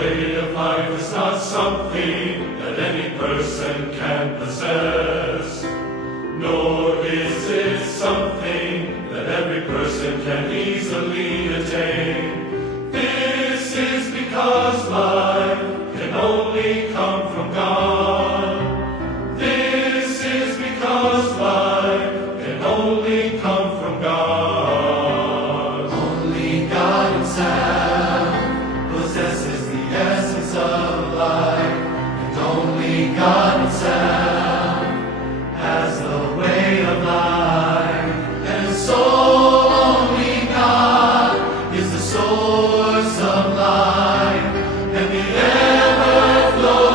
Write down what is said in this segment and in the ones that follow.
way of life is not something that any person can possess, nor is it something that every person can easily attain. This is because life can only come from God. This is because life can only come from God. Only God Himself possesses the essence of life, and only God Himself has the way of life. And so only God is the source of life, and the ever-flowing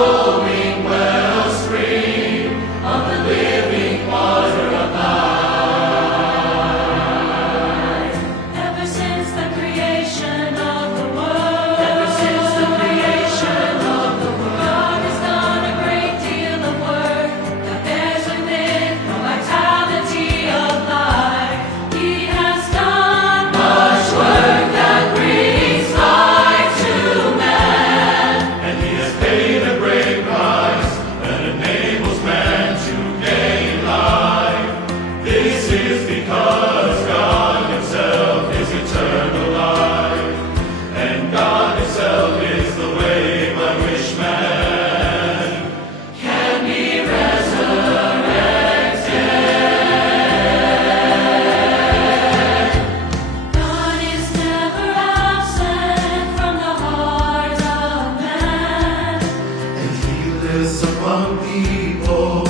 wellspring of the living water of life. Ever since the creation of the world, God has done a great deal of work that bears within the vitality of life. He has done much work that brings life to man. And He has paid a great price that enables man to gain life. This is because God Himself is eternal life, and God Himself is the way by which man Can be God is never absent from the heart of man. and He lives among people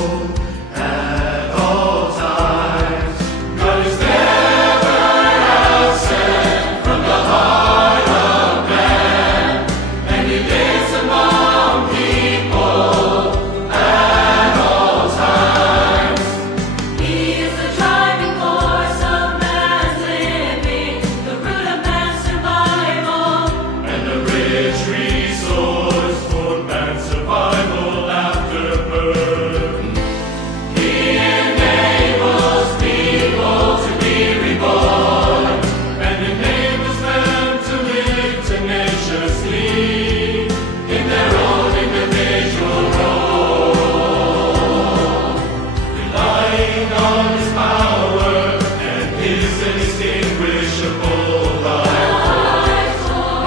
at all times. God is never absent from the heart of man, and He lives among people at all times. He is the driving force of man's living, the root of man's survival. And a rich resource for man's survival after birth. He enables people to be reborn, and enables them to live tenaciously in their own individual role, relying on His power and His inextinguishable life.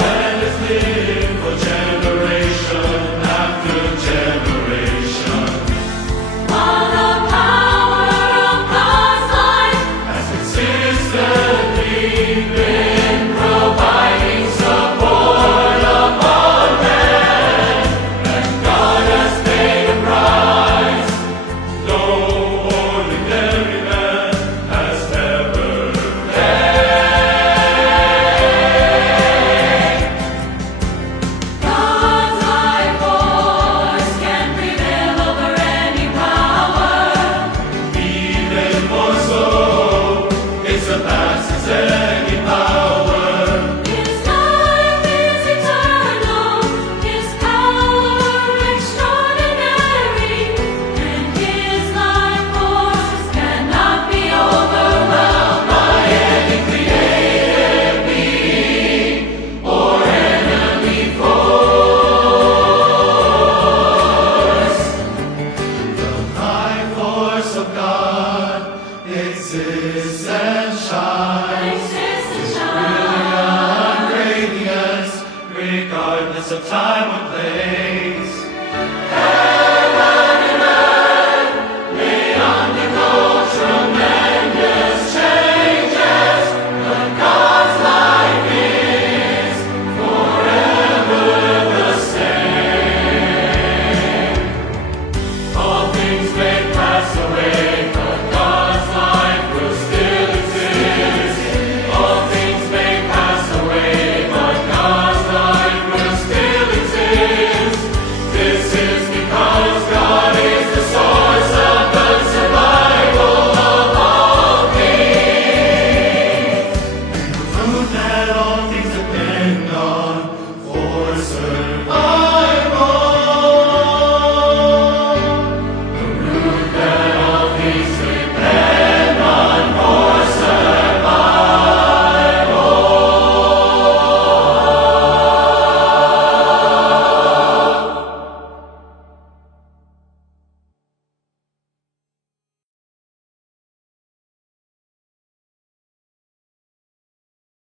Let us live for generation after generation, While the power of God's life has consistently been providing support upon man, and God has paid a price no ordinary man has ever paid. God's life force can prevail over any power. Even more so, it surpasses any power. His life is eternal, His power extraordinary, and His life force cannot be overwhelmed by any created being or enemy force. The life force of God exists and shines, Exists and shines. brilliant radiance, regardless of time or place.